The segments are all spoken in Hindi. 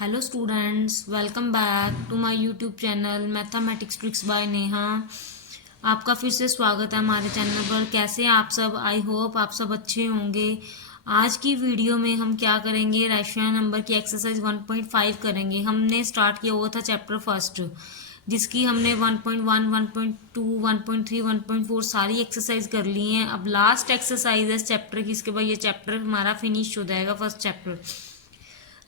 Hello students, welcome back to my YouTube channel mathematics tricks by Neha. आपका फिर से स्वागत है हमारे चैनल पर। कैसे हैं आप सब? आई होप आप सब अच्छे होंगे। आज की वीडियो में हम क्या करेंगे, रैशनल नंबर की एक्सरसाइज 1.5 करेंगे। हमने स्टार्ट किया हुआ था चैप्टर फर्स्ट, जिसकी हमने 1.1, 1.2, 1.3, 1.4 सारी एक्सरसाइज कर ली हैं। अब लास्ट एक्सरसाइज है इस चैप्टर की, इसके बाद ये चैप्टर हमारा फिनिश हो जाएगा, फर्स्ट चैप्टर।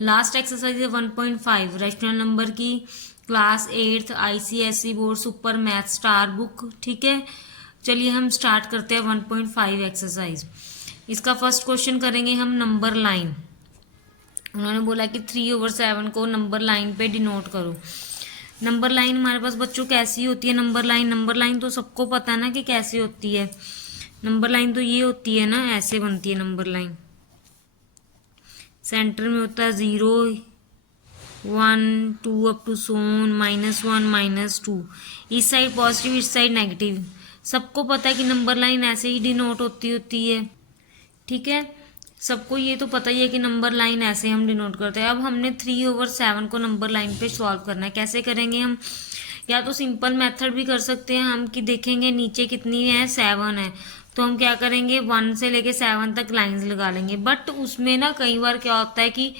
लास्ट एक्सरसाइज है 1.5 रैशनल नंबर की, class 8th ICSE board super math star book. ठीक है, चलिए हम स्टार्ट करते हैं 1.5 एक्सरसाइज। इसका फर्स्ट क्वेश्चन करेंगे हम नंबर लाइन। उन्होंने बोला कि 3/7 को नंबर लाइन पे डिनोट करो। नंबर लाइन हमारे पास बच्चों कैसी होती है? नंबर लाइन तो सबको पता है ना कि कैसी होती है। नंबर लाइन तो ये होती है ना, ऐसे बनती है नंबर लाइन। सेंटर में होता है 0, 1, 2 अप टू सोन, -1, -2। इस साइड पॉजिटिव, इस साइड नेगेटिव। सबको पता है कि नंबर लाइन ऐसे ही डिनोट होती है। ठीक है, सबको ये तो पता ही है कि नंबर लाइन ऐसे हम डिनोट करते हैं। अब हमने 3/7 को नंबर लाइन पे सॉल्व करना है। कैसे करेंगे हम? या तो सिंपल मेथड भी कर सकते हैं हम, कि देखेंगे नीचे कितनी है, 7 है, तो हम क्या करेंगे 1 से लेके 7 तक लाइंस लगा लेंगे। बट उसमें ना कई बार क्या होता है कि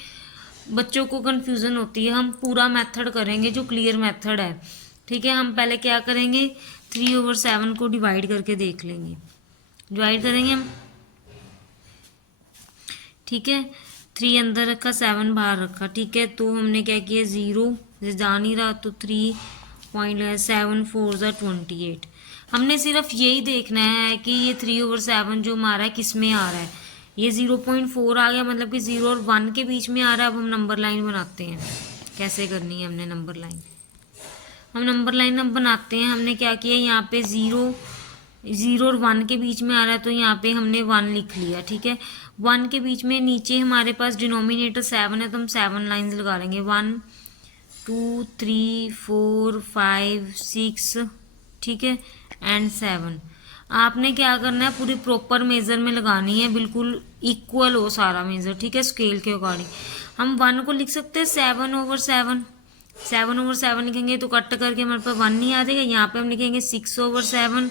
बच्चों को कंफ्यूजन होती है। हम पूरा मेथड करेंगे जो क्लियर मेथड है। ठीक है, हम पहले क्या करेंगे, 3/7 को डिवाइड करके देख लेंगे। डिवाइड करेंगे हम। ठीक है, 3 अंदर रखा, 7 बाहर रखा। ठीक है, तो हमने क्या किया, 0 जा नहीं रहा तो 3.7 4 28। हमने सिर्फ यही देखना है कि ये 3/7 जो हमारा है किस में आ रहा है। ये 0.4 आ गया, मतलब कि 0 और 1 के बीच में आ रहा है। अब हम नंबर लाइन बनाते हैं। कैसे करनी है हमने नंबर लाइन? हम नंबर लाइन अब बनाते हैं। हमने क्या किया, यहाँ पे 0 और 1 के बीच में आ रहा है, तो यहाँ पे हमने 1 लिख लिया। ठीक है, 1 के बीच में नीचे हमारे पास डिनोमिनेटर 7 है, तो हम 7 लाइन्स लगा लेंगे। 1, 2, 3, 4, 5, 6। ठीक है, एंड 7। आपने क्या करना है, पूरी प्रॉपर मेजर में लगानी है, बिल्कुल इक्वल हो सारा मेजर। ठीक है, स्केल के अकॉर्डिंग। हम 1 को लिख सकते हैं 7/7। 7/7 लिखेंगे तो कट करके हमारे पास 1 नहीं आ जाएगा। यहाँ पे हम लिखेंगे 6/7,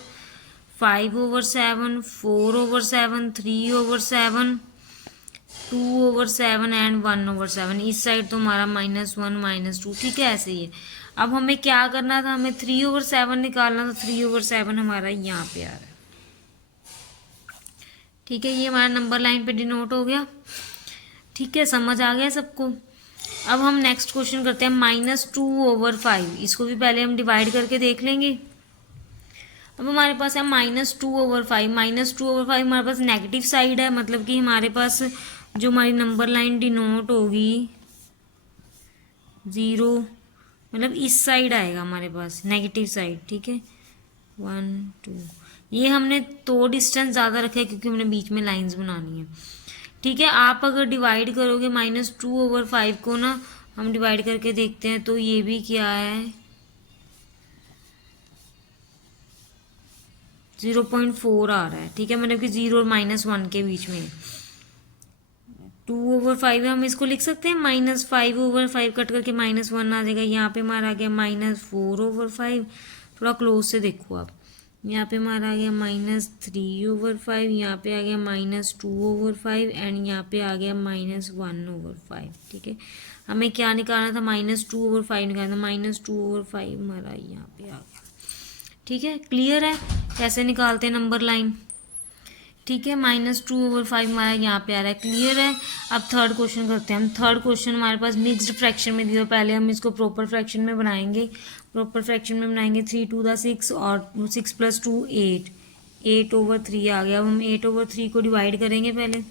5/7, 4/7, 3/7, 2/7 एंड 1/7। इस साइड तो हमारा -1, -2। ठीक है, ऐसे ही है। अब हमें क्या करना था, हमें 3/7 निकालना था। 3/7 हमारा यहाँ पे आ रहा है। ठीक है, ये हमारा नंबर लाइन पे डिनोट हो गया। ठीक है, समझ आ गया सबको? अब हम नेक्स्ट क्वेश्चन करते हैं -2/5। इसको भी पहले हम डिवाइड करके देख लेंगे। अब हमारे पास है -2/5। -2/5 हमारे पास नेगेटिव साइड है, मतलब कि हमारे पास जो हमारी नंबर लाइन डिनोट होगी 0, मतलब इस साइड आएगा हमारे पास, नेगेटिव साइड। ठीक है, 1, 2। ये हमने तो डिस्टेंस ज़्यादा रखा है क्योंकि हमने बीच में लाइंस बनानी है। ठीक है, आप अगर डिवाइड करोगे -2/5 को ना, हम डिवाइड करके देखते हैं, तो ये भी क्या है, 0.4 आ रहा है। ठीक है, मतलब कि 0 और -1 के बीच में 2/5 है। हम इसको लिख सकते हैं -5/5, कट करके -1 आ जाएगा। यहाँ पे हमारा आ गया -4/5। थोड़ा क्लोज से देखो आप। यहाँ पे हमारा आ गया -3/5, यहाँ पे आ गया -2/5 एंड यहाँ पे आ गया -1/5। ठीक है, हमें क्या निकालना था, -2/5 निकालना था। -2/5 हमारा यहाँ पे आ गया। ठीक है, क्लियर है कैसे निकालते हैं नंबर लाइन? ठीक है, -2/5 हमारा यहाँ पे आ रहा है, क्लियर है। अब थर्ड क्वेश्चन करते हैं हम। थर्ड क्वेश्चन हमारे पास मिक्स्ड फ्रैक्शन में दिया। पहले हम इसको प्रॉपर फ्रैक्शन में बनाएंगे। प्रॉपर फ्रैक्शन में बनाएंगे 3 2 6 और 6 + 2 8। 8/3 आ गया। अब हम 8/3 को डिवाइड करेंगे पहले।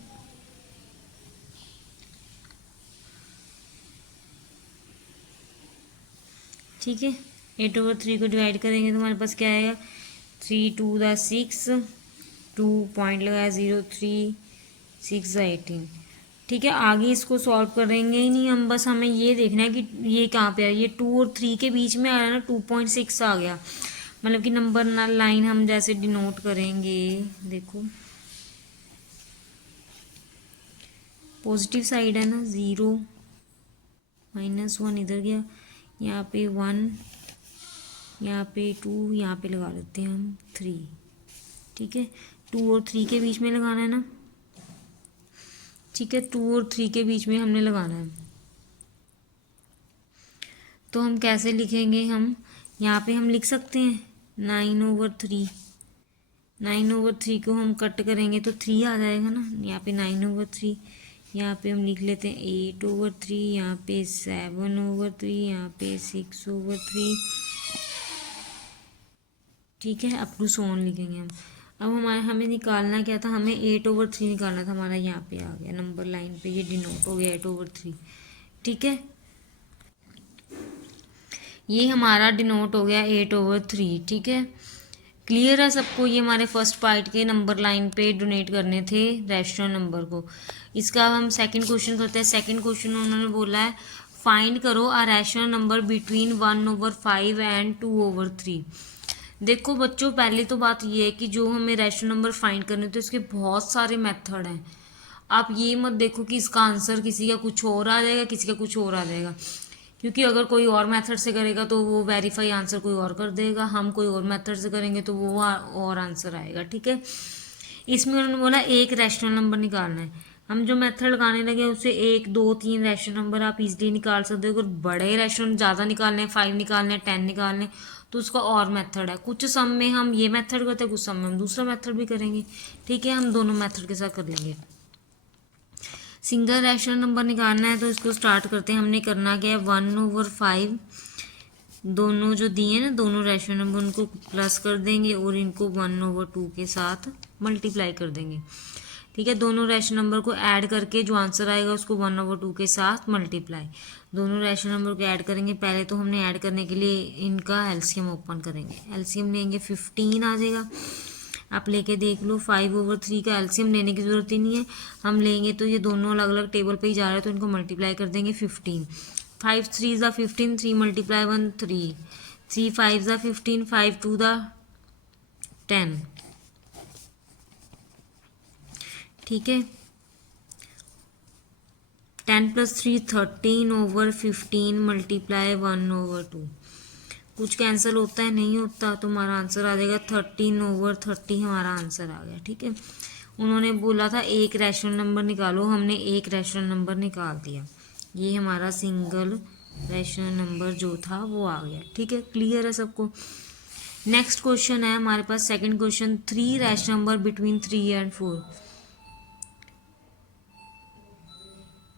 ठीक है, 8/3 को डिवाइड करेंगे तो हमारे पास क्या आएगा, 3 2 6, 2 पॉइंट लगाया 0 3, 6 18। ठीक है, आगे इसको सॉल्व करेंगे ही नहीं हम, बस हमें ये देखना है कि ये कहाँ पे है। ये 2 और 3 के बीच में आ रहा है ना, 2.6 आ गया। मतलब कि नंबर लाइन हम जैसे डिनोट करेंगे, देखो पॉजिटिव साइड है ना, 0 -1 इधर गया, यहाँ पे 1, यहाँ पे 2, यहाँ पे लगा लेते हैं हम 3। ठीक है, 2 और 3 के बीच में लगाना है ना। ठीक है, 2 और 3 के बीच में हमने लगाना है। तो हम कैसे लिखेंगे, हम यहाँ पे हम लिख सकते हैं 9/3। 9/3 को हम कट करेंगे तो 3 आ जाएगा ना, यहाँ पे 9/3। यहाँ पे हम लिख लेते हैं 8/3, यहाँ पे 7/3, यहाँ पे 6/3। ठीक है, अप टू सोन लिखेंगे हम। अब हमें निकालना क्या था, हमें 8/3 निकालना था, हमारा यहाँ पे आ गया नंबर लाइन पे, ये डिनोट हो गया 8/3। ठीक है, ये हमारा डिनोट हो गया 8/3। ठीक है, क्लियर है सबको। ये हमारे फर्स्ट पार्ट के नंबर लाइन पे डोनेट करने थे रैशनल नंबर को। इसका हम सेकंड क्वेश्चन करते हैं। सेकंड क्वेश्चन उन्होंने बोला है फाइंड करो a rational number between 1/5 and 2/3। देखो बच्चों, पहली तो बात ये है कि जो हमें रैशनल नंबर फाइंड करने थे उसके बहुत सारे मेथड हैं। आप ये मत देखो कि इसका आंसर किसी का कुछ और आ जाएगा, किसी का कुछ और आ जाएगा, क्योंकि अगर कोई और मेथड से करेगा तो वो वेरीफाई आंसर कोई और कर देगा, हम कोई और मेथड से करेंगे तो वो और आंसर आएगा। ठीक है, इसमें उन्होंने बोला एक रैशनल नंबर निकालना है। हम जो मेथड लगाने लगे उससे 1, 2, 3 रैशनल नंबर आप इजीली निकाल सकते हो। अगर बड़े रैशनल ज़्यादा निकालने हैं, 5 निकालने हैं, 10 निकालने, तो उसका और मेथड है। कुछ सम में हम ये मेथड करते हैं, कुछ सम में हम दूसरा मेथड भी करेंगे। ठीक है, हम दोनों मेथड के साथ कर लेंगे। सिंगल रैशनल नंबर निकालना है तो इसको स्टार्ट करते हैं। हमने करना क्या है, 1/5 दोनों जो दिए ना, दोनों रैशनल नंबर उनको प्लस कर देंगे और इनको 1/2 के साथ मल्टीप्लाई कर देंगे। ठीक है, दोनों रैशनल नंबर को ऐड करके जो आंसर आएगा उसको 1/2 के साथ मल्टीप्लाई। दोनों रैशनल नंबर को ऐड करेंगे। पहले तो हमने ऐड करने के लिए इनका एलसीएम ओपन करेंगे। एलसीएम लेंगे 15 आ जाएगा। आप लेके देख लो, 5/3 का एलसीएम लेने की ज़रूरत ही नहीं है, हम लेंगे तो ये दोनों अलग अलग टेबल पे ही जा रहे हैं तो इनको मल्टीप्लाई कर देंगे 15। 5 3 ज़ा 15, 3 × 1 3, 3 5 ज़ा 15, 5 2 ज़ा 10। ठीक है, 10 + 3 13/15 मल्टीप्लाई 1/2। कुछ कैंसिल होता है, नहीं होता, तो हमारा आंसर आ जाएगा 13/30 हमारा आंसर आ गया। ठीक है, उन्होंने बोला था एक रैशनल नंबर निकालो, हमने एक रैशनल नंबर निकाल दिया। ये हमारा सिंगल रैशनल नंबर जो था वो आ गया। ठीक है, क्लियर है सबको। नेक्स्ट क्वेश्चन है हमारे पास second question, 3 rational number between 3 and 4।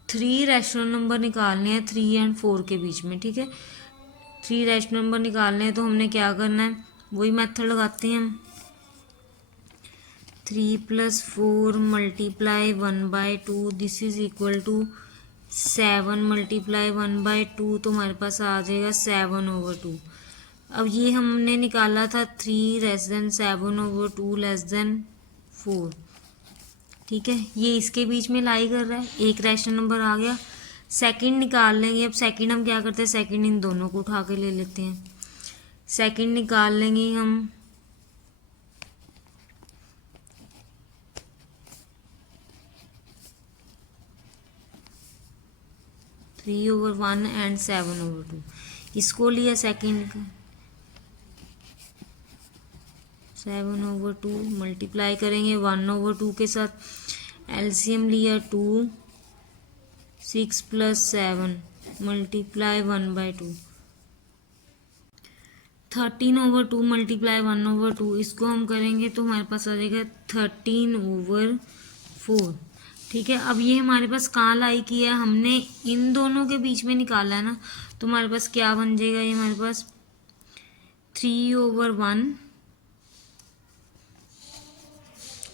3 rational number निकालने हैं 3 एंड 4 के बीच में। ठीक है, 3 रैशनल नंबर निकालने हैं तो हमने क्या करना है, वही मेथड लगाते हैं हम। 3 + 4 multiply 1/2 this is equal to 7 multiply 1/2, तो हमारे पास आ जाएगा 7/2। अब ये हमने निकाला था 3 < 7/2 < 4। ठीक है, ये इसके बीच में लाई कर रहा है, एक रैशनल नंबर आ गया। सेकंड निकाल लेंगे। अब सेकंड हम क्या करते हैं, सेकंड इन दोनों को उठा के ले लेते हैं। सेकंड निकाल लेंगे हम, थ्री ओवर 1 एंड 7/2, इसको लिया सेकंड का। 7/2 मल्टीप्लाई करेंगे 1/2 के साथ। एलसीएम लिया 2, 6 + 7 मल्टीप्लाई 1/2। 13/2 मल्टीप्लाई 1/2, इसको हम करेंगे तो हमारे पास आ जाएगा 13/4। ठीक है, अब ये हमारे पास कहाँ लाई किया है, हमने इन दोनों के बीच में निकाला है ना, तो हमारे पास क्या बन जाएगा, ये हमारे पास 3/1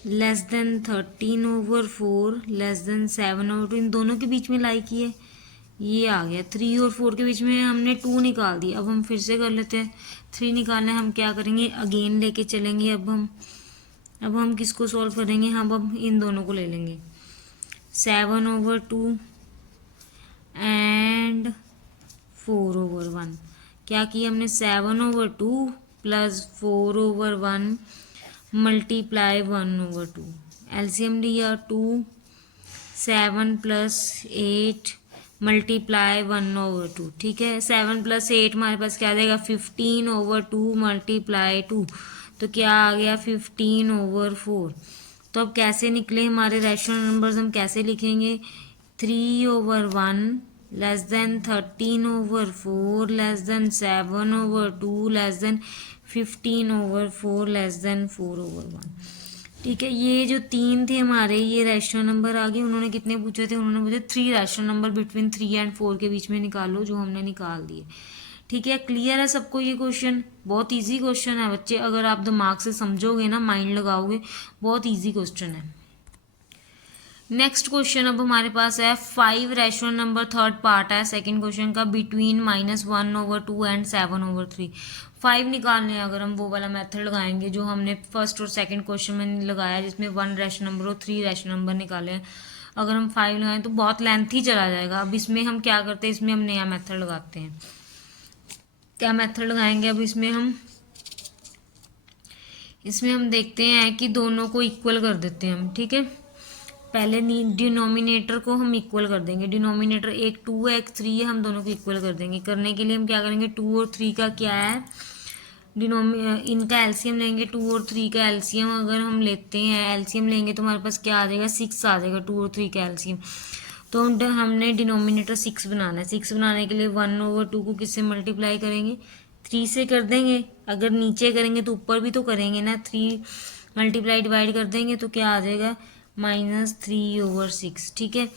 लेस देन 13/4 लेस देन 7/2, इन दोनों के बीच में लाई की है, ये आ गया। 3 और 4 के बीच में हमने 2 निकाल दिया। अब हम फिर से कर लेते हैं। 3 निकालने हम क्या करेंगे, अगेन लेके चलेंगे। अब हम किसको सॉल्व करेंगे, हम अब इन दोनों को ले लेंगे। 7/2 एंड 4/1, क्या किया हमने, 7/2 + 4/1 मल्टीप्लाई 1/2। एलसीएम लिया 2, 7 + 8 मल्टीप्लाई 1/2, ठीक है। 7 + 8 हमारे पास क्या आ जाएगा 15/2 मल्टीप्लाई 2, तो क्या आ गया 15/4। तो अब कैसे निकले हमारे रैशनल नंबर्स, हम कैसे लिखेंगे 3/1 less than 13/4 less than 7/2 less than 15/4 less than 4/1, ठीक है। ये जो तीन थे हमारे ये रैशनल नंबर आ गए। उन्होंने कितने पूछे थे, उन्होंने मुझे 3 रैशनल नंबर बिटवीन 3 एंड 4 के बीच में निकालो, जो हमने निकाल दिए, ठीक है। क्लियर है सबको ये क्वेश्चन? बहुत इजी क्वेश्चन है बच्चे, अगर आप दिमाग से समझोगे ना, माइंड लगाओगे, बहुत इजी क्वेश्चन है। नेक्स्ट क्वेश्चन अब हमारे पास है 5 रैशनल नंबर, थर्ड पार्ट है सेकंड क्वेश्चन का, बिटवीन -1/2 एंड 7/3। 5 निकालने हैं अगर हम वो वाला मेथड लगाएंगे जो हमने फर्स्ट और सेकंड क्वेश्चन में लगाया, जिसमें 1 रैशनल नंबर और 3 रैशनल नंबर निकाले हैं। अगर हम 5 लगाएं तो बहुत लेंथी चला जाएगा। अब इसमें हम क्या करते हैं, इसमें हम नया मेथड लगाते हैं। क्या मेथड लगाएंगे अब इसमें हम देखते हैं कि दोनों को इक्वल कर देते हैं हम, ठीक है। पहले डिनोमिनेटर को हम इक्वल कर देंगे। डिनोमिनेटर एक 2 है एक 3 है, हम दोनों को इक्वल कर देंगे। करने के लिए हम क्या करेंगे, 2 और 3 का क्या है इनका एलसीएम लेंगे। 2 और 3 का एलसीएम अगर हम लेते हैं, एलसीएम लेंगे तो हमारे पास क्या आ जाएगा 6 आ जाएगा 2 और 3 का एलसीएम। तो हमने डिनोमिनेटर 6 बनाना है। 6 बनाने के लिए 1/2 को किससे मल्टीप्लाई करेंगे, 3 से कर देंगे। अगर नीचे करेंगे तो ऊपर भी तो करेंगे ना, 3 मल्टीप्लाई डिवाइड कर देंगे तो क्या आ जाएगा -3/6, ठीक है।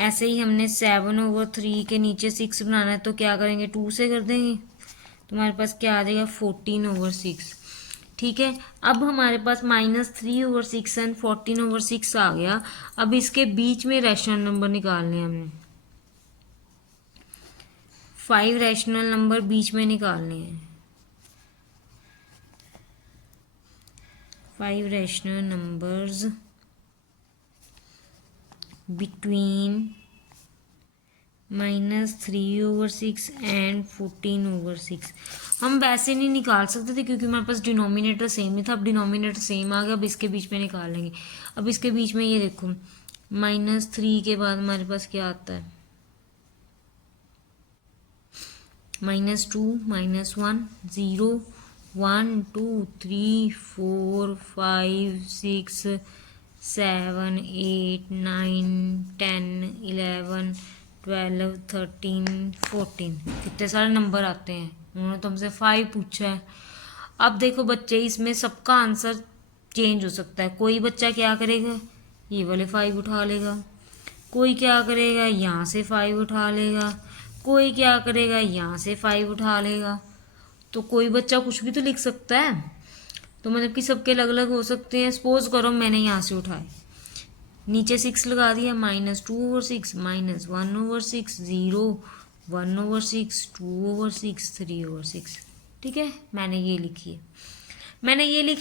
ऐसे ही हमने 7/3 के नीचे 6 बनाना है, तो क्या करेंगे 2 से कर देंगे, तो हमारे पास क्या आ जाएगा 14/6, ठीक है। अब हमारे पास -3/6 एंड 14/6 आ गया। अब इसके बीच में रैशनल नंबर निकालने हैं हमने, 5 रैशनल नंबर बीच में निकालने हैं। 5 रैशनल नंबर्स बिटवीन -3/6 एंड 14/6। हम वैसे नहीं निकाल सकते थे क्योंकि हमारे पास डिनोमिनेटर सेम ही था। अब डिनोमिनेटर सेम आ गया, अब इसके बीच में निकाल लेंगे। अब इसके बीच में ये देखो -3 के बाद हमारे पास क्या आता है -2 -1 0 1 2 3 4 5 6 7 8 9 10 11 12 13 14, कितने सारे नंबर आते हैं। उन्होंने तो हमसे 5 पूछा है। अब देखो बच्चे, इसमें सबका आंसर चेंज हो सकता है। कोई बच्चा क्या करेगा, ये वाले 5 उठा लेगा, कोई क्या करेगा यहाँ से 5 उठा लेगा, कोई क्या करेगा यहाँ से 5 उठा लेगा। तो कोई बच्चा कुछ भी तो लिख सकता है। तो मतलब कि सबके अलग अलग हो सकते हैं। सपोज करो मैंने यहाँ से उठाए, नीचे 6 लगा दिया, -2/6 -1/6 0 1/6 2/6 3/6, ठीक है। मैंने ये लिखी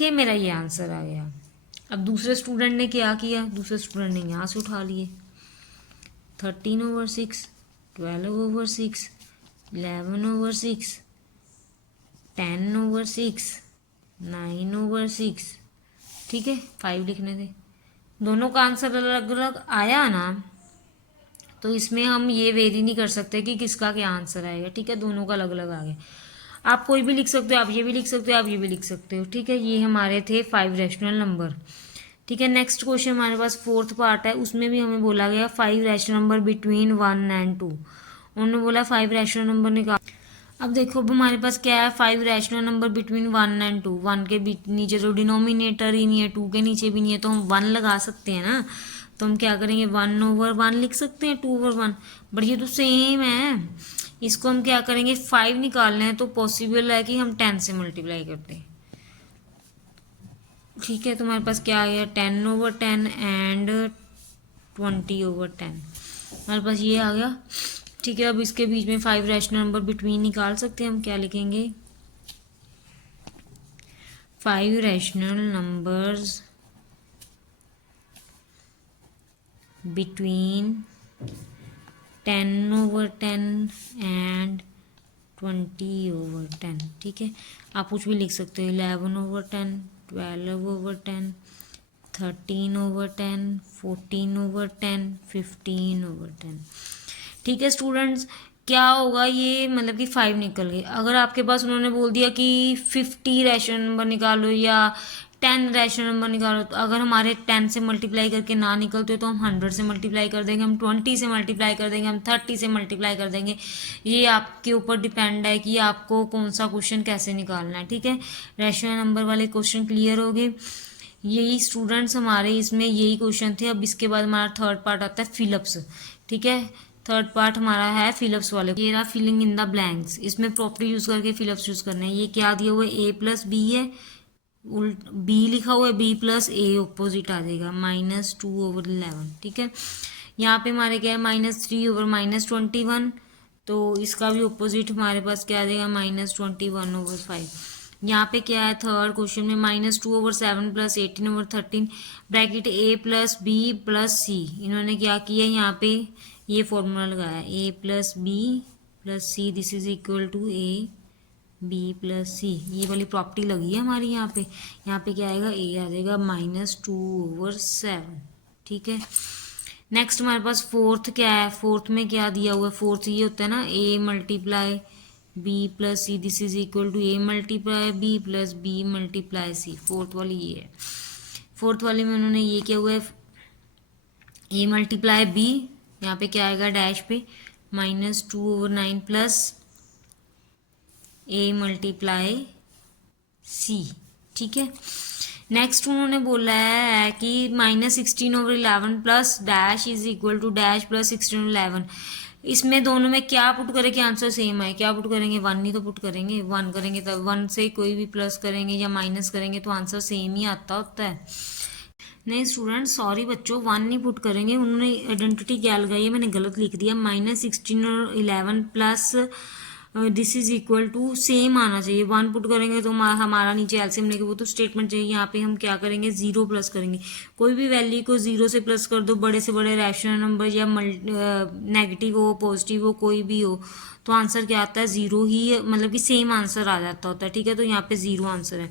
है, मेरा ये आंसर आ गया। अब दूसरे स्टूडेंट ने क्या किया, दूसरे स्टूडेंट ने यहाँ से उठा लिए 13/6 12/6 11/6 10/6 9/6, ठीक है। 5 लिखने थे, दोनों का आंसर अलग अलग आया ना, तो इसमें हम ये वेरी नहीं कर सकते कि किसका क्या आंसर आएगा, ठीक है। दोनों का अलग अलग आ गया। आप कोई भी लिख सकते हो, आप ये भी लिख सकते हो, आप ये भी लिख सकते हो, ठीक है। ये हमारे थे 5 रैशनल नंबर, ठीक है। नेक्स्ट क्वेश्चन हमारे पास फोर्थ पार्ट है, उसमें भी हमें बोला गया 5 रैशनल नंबर बिटवीन 1 एंड 2। उन्होंने बोला 5 रैशनल नंबर निकाल। अब देखो, अब हमारे पास क्या है 5 रैशनल नंबर बिटवीन 1 एंड 2। 1 के नीचे तो डिनोमिनेटर ही नहीं है, 2 के नीचे भी नहीं है, तो हम 1 लगा सकते हैं ना। तो हम क्या करेंगे 1/1 लिख सकते हैं, 2/1, बट ये तो सेम है। इसको हम क्या करेंगे 5 निकालना है, तो पॉसिबल है कि हम 10 से मल्टीप्लाई करते हैं, ठीक है। तो हमारे पास क्या आ गया 10/10 एंड 20/10, हमारे पास ये आ गया, ठीक है। अब इसके बीच में 5 रैशनल नंबर बिटवीन निकाल सकते हैं हम। क्या लिखेंगे 5 रैशनल नंबर्स बिटवीन 10/10 एंड 20/10, ठीक है। आप कुछ भी लिख सकते हो 11/10 12/10 13/10 14/10 15/10, ठीक है स्टूडेंट्स, क्या होगा ये, मतलब कि 5 निकल गए। अगर आपके पास उन्होंने बोल दिया कि 50 रैशनल नंबर निकालो या 10 रैशनल नंबर निकालो, तो अगर हमारे 10 से मल्टीप्लाई करके ना निकलते तो हम 100 से मल्टीप्लाई कर देंगे, हम 20 से मल्टीप्लाई कर देंगे, हम 30 से मल्टीप्लाई कर देंगे। ये आपके ऊपर डिपेंड है कि आपको कौन सा क्वेश्चन कैसे निकालना है। ठीक है, रैशनल नंबर वाले क्वेश्चन क्लियर हो गए। यही स्टूडेंट्स हमारे इसमें यही क्वेश्चन थे। अब इसके बाद हमारा थर्ड पार्ट आता है फिलअप्स। ठीक है, थर्ड पार्ट हमारा है फिलअप्स वाले। ये रहा फिलिंग इन द ब्लैंक्स, इसमें प्रॉपर्टी यूज करके फिलअप्स यूज करने हैं। ये क्या दिया हुआ है, ए प्लस बी है, उल्ट बी लिखा हुआ है, बी प्लस ए ऑपोजिट आ जाएगा, -2/11। ठीक है, यहाँ पे हमारे क्या है, -3/-21, तो इसका भी ऑपोजिट हमारे पास क्या आ जाएगा, -21/5। यहाँ पे क्या है थर्ड क्वेश्चन में, -2/7 + 18/13 bracket A plus B plus C. इन्होंने क्या किया यहाँ पे, ये फॉर्मूला लगाया, A plus B plus C, this is equal to A B plus C. ये वाली प्रॉपर्टी लगी है हमारी यहाँ पे। यहाँ पे क्या आएगा, ए आ जाएगा -2/7। ठीक है, नेक्स्ट हमारे पास फोर्थ क्या है, फोर्थ में क्या दिया हुआ है, फोर्थ ये होता है ना, A multiply B plus C, this is equal to A multiply B plus B multiply C. Fourth वाली ये है। फोर्थ वाले में उन्होंने ये किया हुआ है, ए मल्टीप्लाई बी, यहाँ पे क्या आएगा डैश पे, -2/9 प्लस ए मल्टीप्लाई सी। ठीक है, नेक्स्ट उन्होंने बोला है कि -16/11 plus dash is equal to dash plus 16/11। इसमें दोनों में क्या पुट करें कि आंसर सेम है, क्या पुट करेंगे, 1 ही तो पुट करेंगे। 1 करेंगे तो 1 से कोई भी प्लस करेंगे या माइनस करेंगे तो आंसर सेम ही आता होता है। नहीं स्टूडेंट सॉरी बच्चों, 1 नहीं पुट करेंगे, उन्होंने आइडेंटिटी क्या लगाई है, मैंने गलत लिख दिया। -16 और 11 plus this is equal to same आना चाहिए। 1 पुट करेंगे तो हमारा नीचे एलसीएम लेके वो तो स्टेटमेंट चाहिए। यहाँ पे हम क्या करेंगे, 0 प्लस करेंगे। कोई भी वैल्यू को 0 से प्लस कर दो, बड़े से बड़े रैशनल नंबर या नेगेटिव हो पॉजिटिव हो कोई भी हो, तो आंसर क्या आता है, 0 ही, मतलब कि सेम आंसर आ जाता होता है। ठीक है, तो यहाँ पे 0 आंसर है।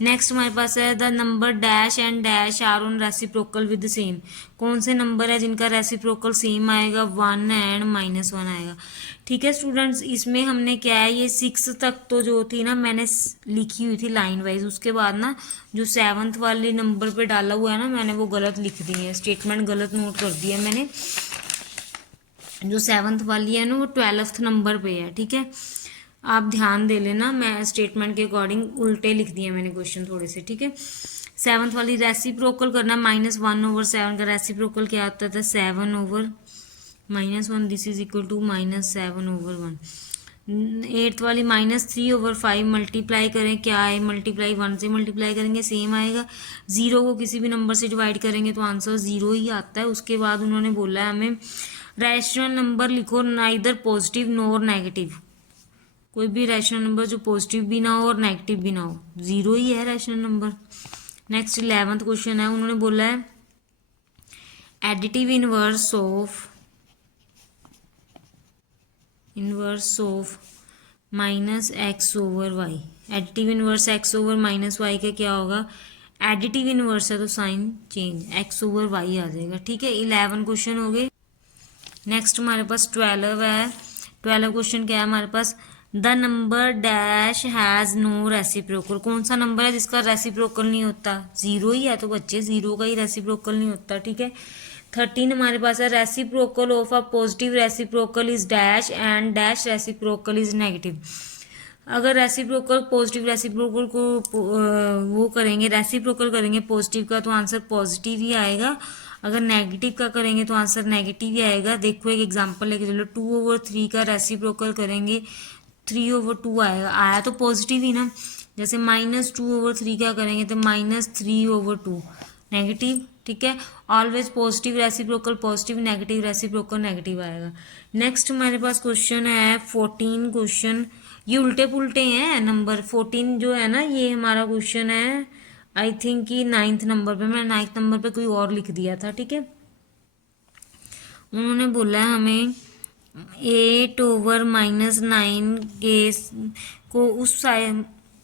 नेक्स्ट हमारे पास है the number dash and dash are on reciprocal with same. कौन से नंबर है जिनका रेसिप्रोकल सेम आएगा, 1 एंड -1 आएगा। ठीक है स्टूडेंट्स, इसमें हमने क्या है, ये 6 तक तो जो थी ना मैंने लिखी हुई थी लाइन वाइज, उसके बाद ना जो 7th वाले नंबर पे डाला हुआ है ना मैंने वो गलत लिख दी है, स्टेटमेंट गलत नोट कर दिया मैंने। जो 7th वाली है ना वो 12th नंबर पे है। ठीक है, आप ध्यान दे लेना, मैं स्टेटमेंट के अकॉर्डिंग उल्टे लिख दिए मैंने क्वेश्चन थोड़े से। ठीक है, 7th वाली रेसिप्रोकल करना, -1/7 का रेसिप्रोकल क्या आता था, 7/-1, this is equal to -7/1। 8th वाली -3/5 मल्टीप्लाई करें, क्या है, मल्टीप्लाई 1 से मल्टीप्लाई करेंगे सेम आएगा। 0 को किसी भी नंबर से डिवाइड करेंगे तो आंसर 0 ही आता है। उसके बाद उन्होंने बोला है हमें रैशनल नंबर लिखो, नाइदर पॉजिटिव नॉर नेगेटिव। कोई भी रैशनल नंबर जो पॉजिटिव भी ना हो और नेगेटिव भी ना हो, 0 ही है rational number. Next 11th question है, उन्होंने बोला है additive inverse of -x/y। Additive inverse x/-y का क्या होगा, एडिटिव इनवर्स है तो साइन चेंज, x/y आ जाएगा। ठीक है, 11 क्वेश्चन हो गए। नेक्स्ट हमारे पास 12 है। 12 क्वेश्चन क्या है हमारे पास, the number dash has no reciprocal. कौन सा नंबर है जिसका रेसिप्रोकल नहीं होता, 0 ही है तो बच्चे 0 का ही रेसिप्रोकल नहीं होता। ठीक है, 13 हमारे पास है reciprocal of a positive reciprocal is dash and dash reciprocal is negative. अगर रेसिप्रोकल पॉजिटिव रेसिप्रोकल को वो करेंगे, रेसिप्रोकल करेंगे पॉजिटिव का तो आंसर पॉजिटिव ही आएगा, अगर नेगेटिव का करेंगे तो आंसर नेगेटिव ही आएगा। देखो एक एग्जांपल लेके चलो, 2/3 का रेसिप्रोकल करेंगे 3/2 आएगा, आया तो पॉजिटिव ही ना। जैसे -2/3 का करेंगे तो -3/2 नेगेटिव। ठीक है, always positive reciprocal positive, negative reciprocal negative आएगा। नेक्स्ट हमारे पास क्वेश्चन है 14 क्वेश्चन, ये उल्टे पुल्टे हैं नंबर। 14 जो है ना ये हमारा क्वेश्चन है आई थिंक कि 9th नंबर पे, मैं 9th नंबर पे कोई और लिख दिया था। ठीक है, उन्होंने बोला है हमें 8/-9 के को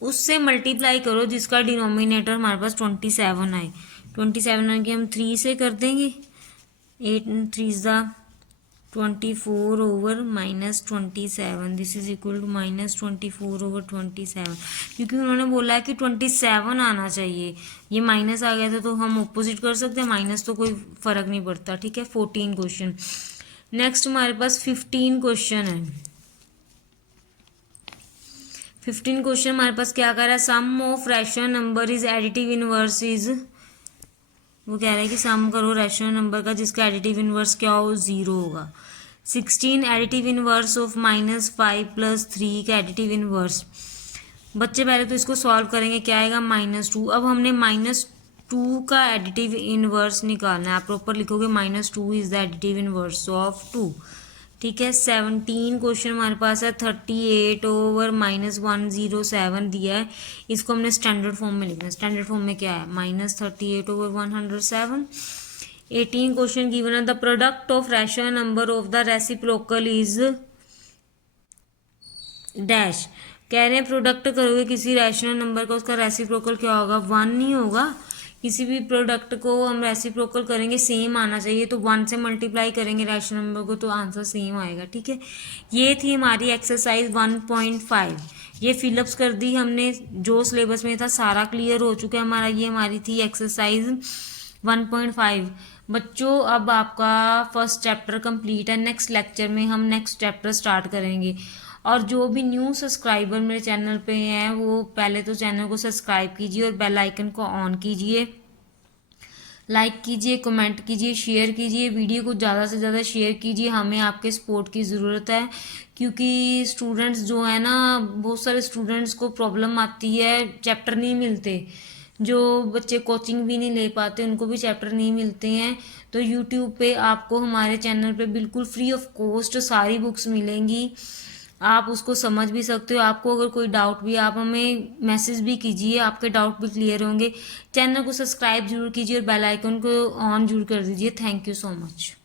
उससे मल्टीप्लाई करो जिसका डिनोमिनेटर हमारे पास 27 आए। 27 आए कि हम 3 से कर देंगे, 8 3 ज़ा 24/-27, दिस इज इक्वल टू -24/27, क्योंकि उन्होंने बोला है कि 27 आना चाहिए, ये माइनस आ गया था तो हम ऑपोजिट कर सकते हैं, माइनस तो कोई फर्क नहीं पड़ता, ठीक है। 14 क्वेश्चन। नेक्स्ट हमारे पास 15 क्वेश्चन है। 15 क्वेश्चन हमारे पास क्या कर रहा है, sum of rational number is additive inverse is, वो कह रहा है कि सम करो रैशनल नंबर का जिसका एडिटिव इनवर्स क्या हो, 0 होगा। 16 एडिटिव इनवर्स ऑफ -5 + 3 का एडिटिव इनवर्स। बच्चे पहले तो इसको सॉल्व करेंगे, क्या आएगा, -2। अब हमने -2 का एडिटिव इनवर्स निकालना है, आप प्रॉपर लिखोगे -2 is the additive inverse of 2, ठीक है। 17 क्वेश्चन हमारे पास है, 38/-107 दिया है, इसको हमने स्टैंडर्ड फॉर्म में लिखना है। स्टैंडर्ड फॉर्म में क्या है, -38/107। 18 क्वेश्चन गिवन है, the product of rational number of the reciprocal is dash. कह रहे हैं प्रोडक्ट करोगे किसी रैशनल नंबर का, उसका रेसिप्रोकल क्या होगा, 1 नहीं होगा। किसी भी प्रोडक्ट को हम रेसिप्रोकल करेंगे सेम आना चाहिए, तो 1 से मल्टीप्लाई करेंगे रैशनल नंबर को तो आंसर सेम आएगा, ठीक है। ये थी हमारी एक्सरसाइज 1.5, ये फिलअप्स कर दी हमने, जो सिलेबस में था सारा क्लियर हो चुका है हमारा। ये हमारी थी एक्सरसाइज 1.5। बच्चों अब आपका फर्स्ट चैप्टर कंप्लीट है, नेक्स्ट लेक्चर में हम नेक्स्ट चैप्टर स्टार्ट करेंगे। और जो भी न्यू सब्सक्राइबर मेरे चैनल पे हैं वो पहले तो चैनल को सब्सक्राइब कीजिए और बेल आइकन को ऑन कीजिए, लाइक कीजिए, कमेंट कीजिए, शेयर कीजिए, वीडियो को ज़्यादा से ज़्यादा शेयर कीजिए, हमें आपके सपोर्ट की ज़रूरत है। क्योंकि स्टूडेंट्स जो है ना, बहुत सारे स्टूडेंट्स को प्रॉब्लम आती है, चैप्टर नहीं मिलते, जो बच्चे कोचिंग भी नहीं ले पाते उनको भी चैप्टर नहीं मिलते हैं। तो यूट्यूब पे आपको हमारे चैनल पे बिल्कुल फ्री ऑफ कॉस्ट सारी बुक्स मिलेंगी, आप उसको समझ भी सकते हो। आपको अगर कोई डाउट भी, आप हमें मैसेज भी कीजिए, आपके डाउट भी क्लियर होंगे। चैनल को सब्सक्राइब जरूर कीजिए और बेल आइकन को ऑन जरूर कर दीजिए। Thank you so much.